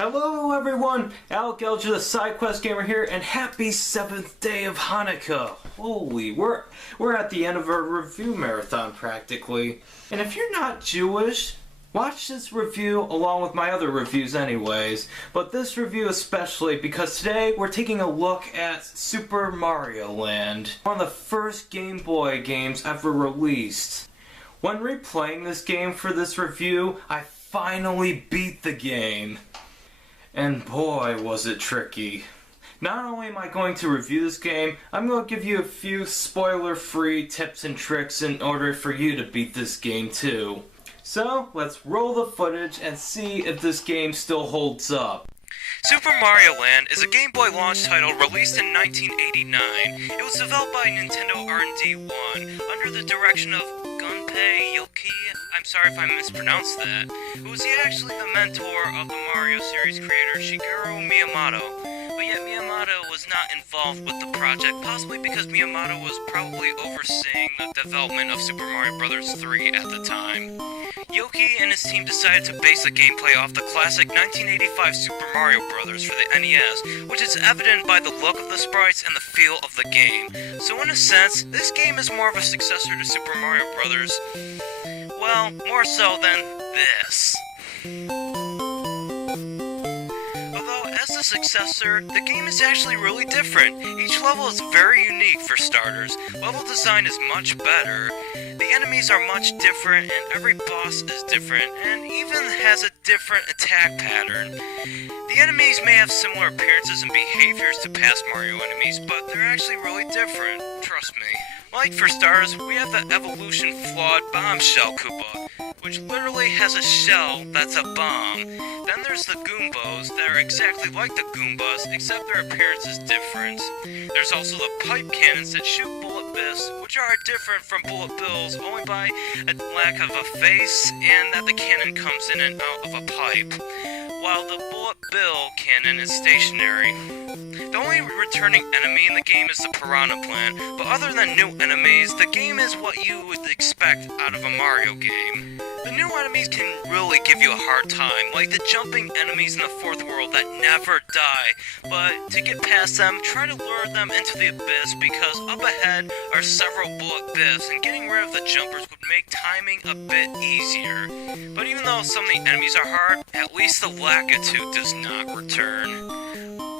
Hello everyone, Alec Elger, the SideQuest Gamer here, and happy 7th day of Hanukkah. Holy, we're at the end of our review marathon practically. And if you're not Jewish, watch this review along with my other reviews anyways. But this review especially because today we're taking a look at Super Mario Land, one of the first Game Boy games ever released. When replaying this game for this review, I finally beat the game. And boy, was it tricky. Not only am I going to review this game, I'm going to give you a few spoiler-free tips and tricks in order for you to beat this game too. So, let's roll the footage and see if this game still holds up. Super Mario Land is a Game Boy launch title released in 1989. It was developed by Nintendo R&D 1 under the direction of Gunpei Yokoi. I'm sorry if I mispronounced that. Who was actually the mentor of the Mario series creator Shigeru Miyamoto. But yet Miyamoto was not involved with the project, possibly because Miyamoto was probably overseeing the development of Super Mario Bros. 3 at the time. Yokoi and his team decided to base the gameplay off the classic 1985 Super Mario Bros. For the NES, which is evident by the look of the sprites and the feel of the game. So in a sense, this game is more of a successor to Super Mario Bros. Well, more so than this. As the successor, the game is actually really different. Each level is very unique for starters. Level design is much better. The enemies are much different and every boss is different and even has a different attack pattern. The enemies may have similar appearances and behaviors to past Mario enemies, but they're actually really different. Trust me. Like for starters, we have the evolution flawed bombshell Koopa, which literally has a shell that's a bomb. Then there's the Goombos that are exactly like the Goombas, except their appearance is different. There's also the pipe cannons that shoot bullet bills, which are different from bullet bills only by a lack of a face and that the cannon comes in and out of a pipe, while the bullet bill cannon is stationary. The only returning enemy in the game is the Piranha Plant, but other than new enemies, the game is what you would expect out of a Mario game. The new enemies can really give you a hard time, like the jumping enemies in the fourth world that never die, but to get past them, try to lure them into the abyss because up ahead are several bullet biffs, and getting rid of the jumpers would make timing a bit easier. But even though some of the enemies are hard, at least the Lakitu does not return.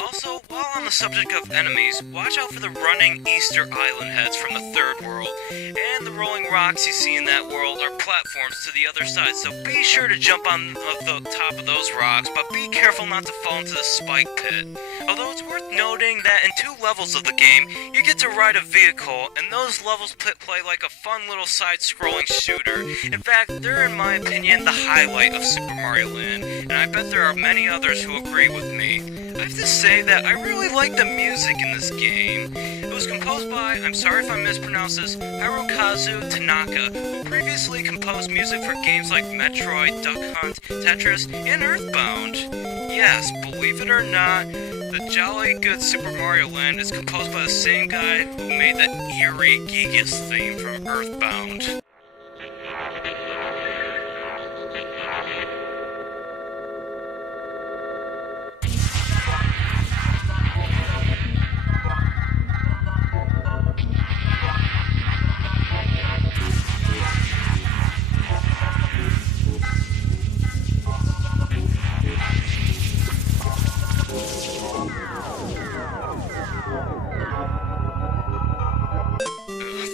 Also, while on the subject of enemies, watch out for the running Easter Island heads from the third world, and the rolling rocks you see in that world are platforms to the other side, so be sure to jump on the top of those rocks, but be careful not to fall into the spike pit. Although it's worth noting that in 2 levels of the game, you get to ride a vehicle, and those levels play like a fun little side-scrolling shooter. In fact, they're in my opinion the highlight of Super Mario Land, and I bet there are many others who agree with me. I have to say that I really like the music in this game. It was composed by, I'm sorry if I mispronounce this, Hirokazu Tanaka, who previously composed music for games like Metroid, Duck Hunt, Tetris, and Earthbound. Yes, believe it or not, the jolly good Super Mario Land is composed by the same guy who made the eerie Gigas theme from Earthbound.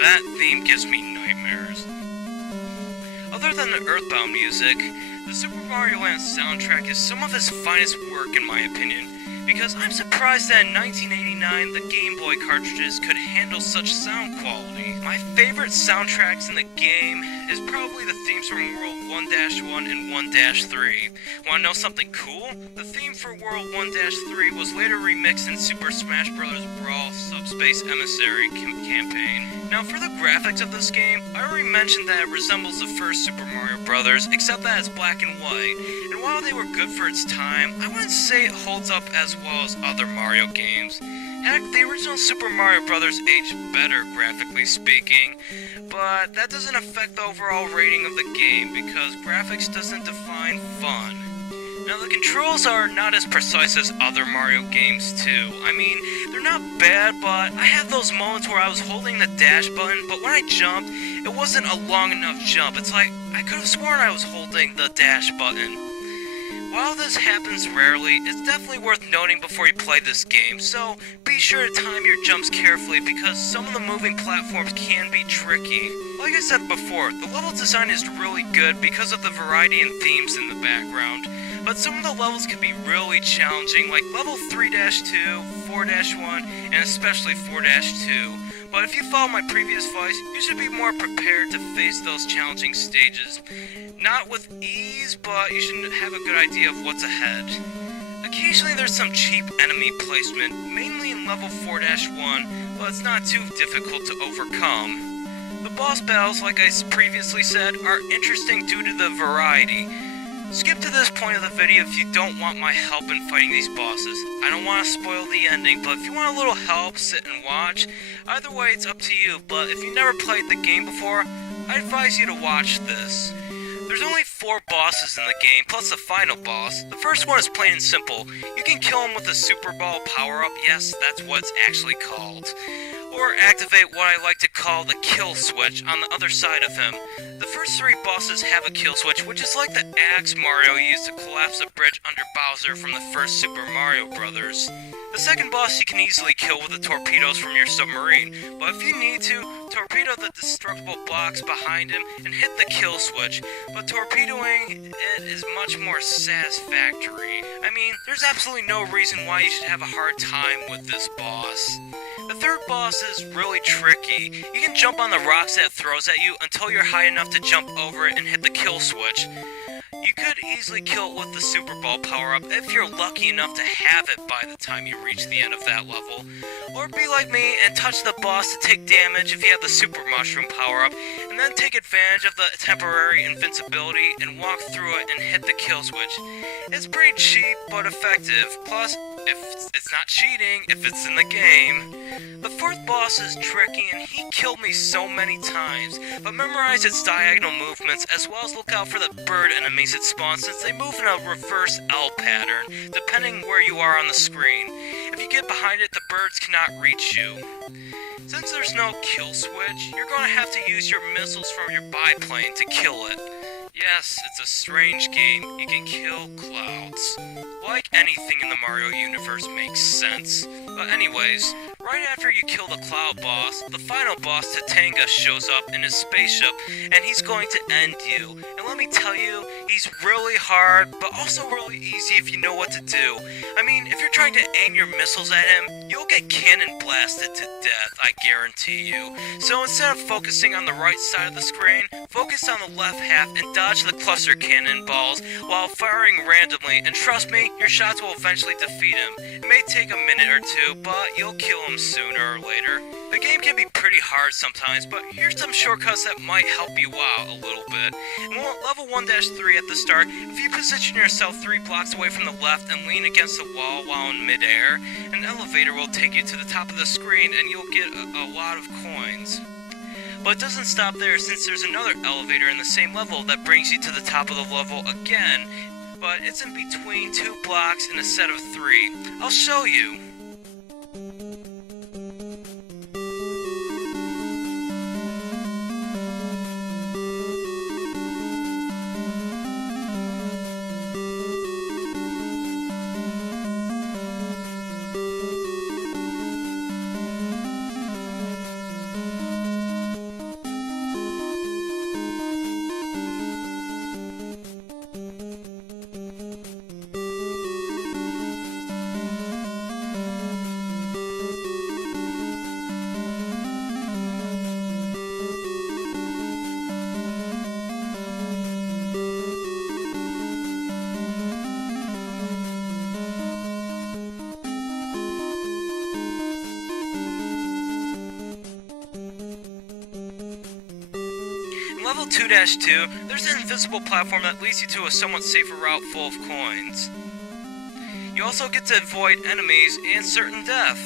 That theme gives me nightmares. Other than the Earthbound music, the Super Mario Land soundtrack is some of his finest work in my opinion, because I'm surprised that in 1989 the Game Boy cartridges could handle such sound quality. My favorite soundtracks in the game is probably the themes from World 1-1 and 1-3. Wanna know something cool? The theme for World 1-3 was later remixed in Super Smash Bros. Brawl Subspace Emissary campaign. Now for the graphics of this game, I already mentioned that it resembles the first Super Mario Bros., except that it's black and white. And while they were good for its time, I wouldn't say it holds up as well as other Mario games. Heck, the original Super Mario Bros. Aged better, graphically speaking, but that doesn't affect the overall rating of the game because graphics doesn't define fun. Now the controls are not as precise as other Mario games too. I mean, they're not bad, but I had those moments where I was holding the dash button, but when I jumped, it wasn't a long enough jump. It's like, I could have sworn I was holding the dash button. While this happens rarely, it's definitely worth noting before you play this game, so be sure to time your jumps carefully because some of the moving platforms can be tricky. Like I said before, the level design is really good because of the variety and themes in the background, but some of the levels can be really challenging, like level 3-2, 4-1, and especially 4-2. But if you follow my previous advice, you should be more prepared to face those challenging stages. Not with ease, but you should have a good idea of what's ahead. Occasionally there's some cheap enemy placement, mainly in level 4-1, but it's not too difficult to overcome. The boss battles, like I previously said, are interesting due to the variety. Skip to this point of the video if you don't want my help in fighting these bosses. I don't want to spoil the ending, but if you want a little help, sit and watch. Either way, it's up to you, but if you've never played the game before, I advise you to watch this. There's only 4 bosses in the game, plus the final boss. The first one is plain and simple. You can kill him with a Super Ball power-up, yes, that's what it's actually called. Or activate what I like to call the kill switch on the other side of him. The first 3 bosses have a kill switch, which is like the axe Mario used to collapse a bridge under Bowser from the first Super Mario Bros. The second boss you can easily kill with the torpedoes from your submarine, but if you need to, torpedo the destructible blocks behind him and hit the kill switch, but torpedoing it is much more satisfactory. I mean, there's absolutely no reason why you should have a hard time with this boss. The third boss is really tricky. You can jump on the rocks that it throws at you until you're high enough to jump over it and hit the kill switch. You could easily kill it with the Super Ball power-up if you're lucky enough to have it by the time you reach the end of that level. Or be like me and touch the boss to take damage if you have the Super Mushroom power-up, and then take advantage of the temporary invincibility and walk through it and hit the kill switch. It's pretty cheap but effective, plus if it's not cheating, if it's in the game. The fourth boss is tricky and he killed me so many times, but memorize its diagonal movements as well as look out for the bird enemies it spawns since they move in a reverse L pattern, depending where you are on the screen. If you get behind it, the birds cannot reach you. Since there's no kill switch, you're going to have to use your missiles from your biplane to kill it. Yes, it's a strange game. You can kill clouds. Like anything in the Mario universe makes sense. But anyways, right after you kill the cloud boss, the final boss, Tatanga, shows up in his spaceship, and he's going to end you. And let me tell you, he's really hard, but also really easy if you know what to do. I mean, if you're trying to aim your missiles at him, you'll get cannon blasted to death, I guarantee you. So instead of focusing on the right side of the screen, focus on the left half and dodge the cluster cannonballs while firing randomly, and trust me, your shots will eventually defeat him. It may take a minute or two, but you'll kill him sooner or later. The game can be pretty hard sometimes, but here's some shortcuts that might help you out a little bit. In level 1-3 at the start, if you position yourself 3 blocks away from the left and lean against the wall while in midair, an elevator will take you to the top of the screen and you'll get a lot of coins. But it doesn't stop there since there's another elevator in the same level that brings you to the top of the level again, but it's in between 2 blocks in a set of 3. I'll show you. Level 2-2, there's an invisible platform that leads you to a somewhat safer route full of coins. You also get to avoid enemies and certain death.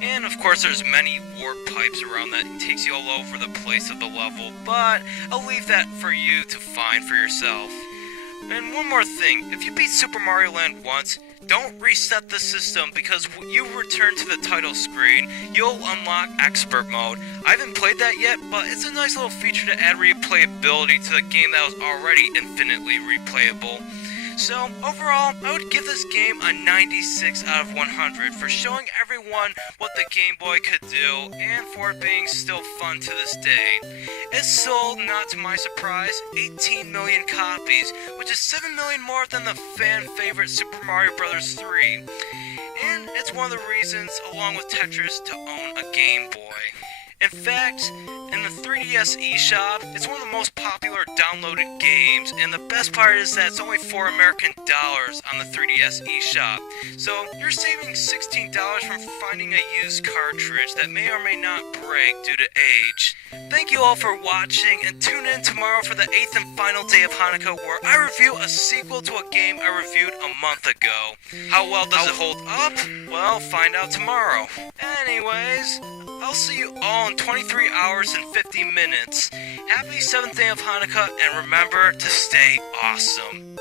And of course there's many warp pipes around that takes you all over the place of the level, but I'll leave that for you to find for yourself. And one more thing, if you beat Super Mario Land once, don't reset the system, because when you return to the title screen, you'll unlock Expert Mode. I haven't played that yet, but it's a nice little feature to add replayability to the game that was already infinitely replayable. So, overall, I would give this game a 96 out of 100 for showing everyone what the Game Boy could do, and for it being still fun to this day. It sold, not to my surprise, 18 million copies, which is 7 million more than the fan-favorite Super Mario Bros. 3. And it's one of the reasons, along with Tetris, to own a Game Boy. In fact, in the 3DS eShop, it's one of the most popular downloaded games, and the best part is that it's only $4 American on the 3DS eShop. So you're saving $16 from finding a used cartridge that may or may not break due to age. Thank you all for watching, and tune in tomorrow for the 8th and final day of Hanukkah, where I review a sequel to a game I reviewed a month ago. How well does it hold up? Well, find out tomorrow. Anyways, I'll see you all in 23 hours and 50 minutes. Happy 7th day of Hanukkah, and remember to stay awesome.